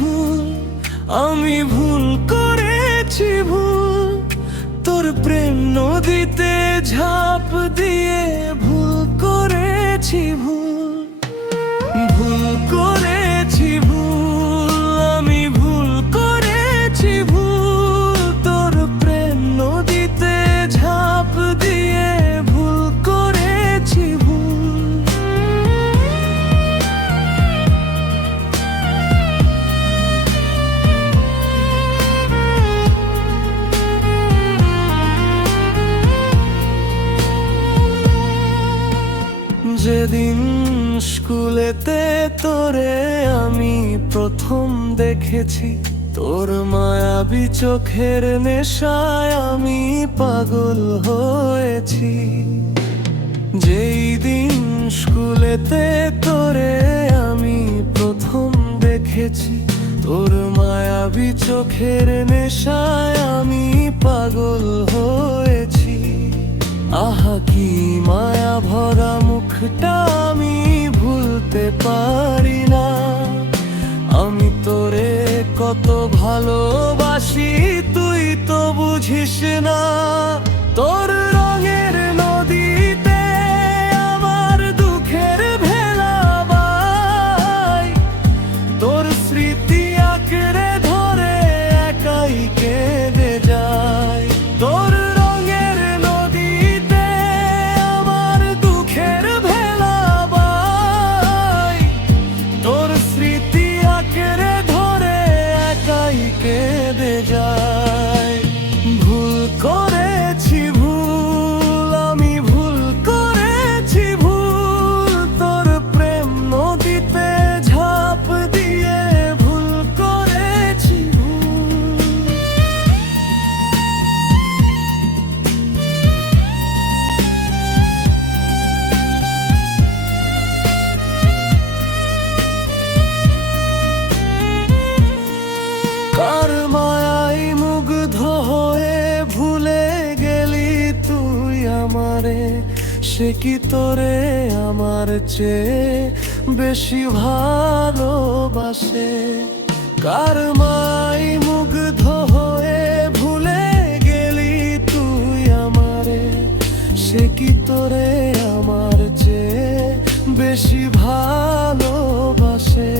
ভুল, আমি ভুল করেছি ভুল। তোর প্রেম নদীতে ঝাঁপ দিয়ে ভুল করেছি ভুল, ভুল করেছি ভুল, আমি ভুল করেছি ভুল। তোর প্রেম নদীতে ঝাঁপ দিয়ে ভুল করেছি ভুল। যেদিন স্কুলেতে তোরে আমি প্রথম দেখেছি, তোর মায়াবী চোখের নেশায় আমি পাগল হয়েছি। যেই দিন স্কুলেতে তোরে আমি প্রথম দেখেছি, তোর মায়াবী চোখের নেশায় আমি পাগল হয়েছি। আহা কি মায়া ভরা মুখটা আমি ভুলতে পারি না। আমি তোরে কত ভালোবাসি তুই তো বুঝিস না। তোর রঙের নদীতে আমার দুঃখের ভেলা বাই, তোর স্মৃতি আঁকড়ে ধরে একাই কেঁদে যায়। তোর রঙের নদীতে আমার দুঃখের ভেলা বাই, তোর স্মৃতি আঁকড়ে ধরে একাই কেঁদে যায়। ভুল করেছি ভুল, আমি ভুল করেছি ভুল। তোর প্রেম নদীতে ঝাঁপ দিয়ে ভুল করেছি ভুল। কার মায়ায় মুগ্ধ হয়ে ভুলে গেলি তুই আমারে, সে কি তোরে আমার চেয়ে বেশি ভালোবাসে। কার মায়ায় মুগ্ধ হয়ে ভুলে গেলি তুই আমারে, সে কি তোরে আমার চেয়ে বেশি ভালোবাসে।